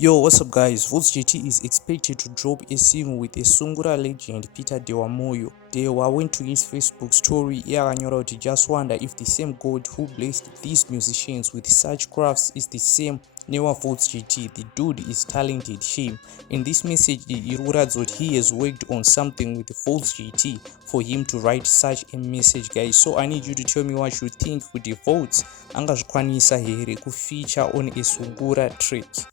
Yo, what's up guys? Voltz JT is expected to drop a single with a Sungura legend Peter Moyo. Dewa went to his Facebook story yakanyora to just wonder if the same God who blessed these musicians with such crafts is the same newer Voltz JT. The dude is talented, shame. In this message, that he has worked on something with Voltz JT for him to write such a message, guys. So I need you to tell me what you think with the Voltz angazvikwanisa here ku feature on a Sungura track.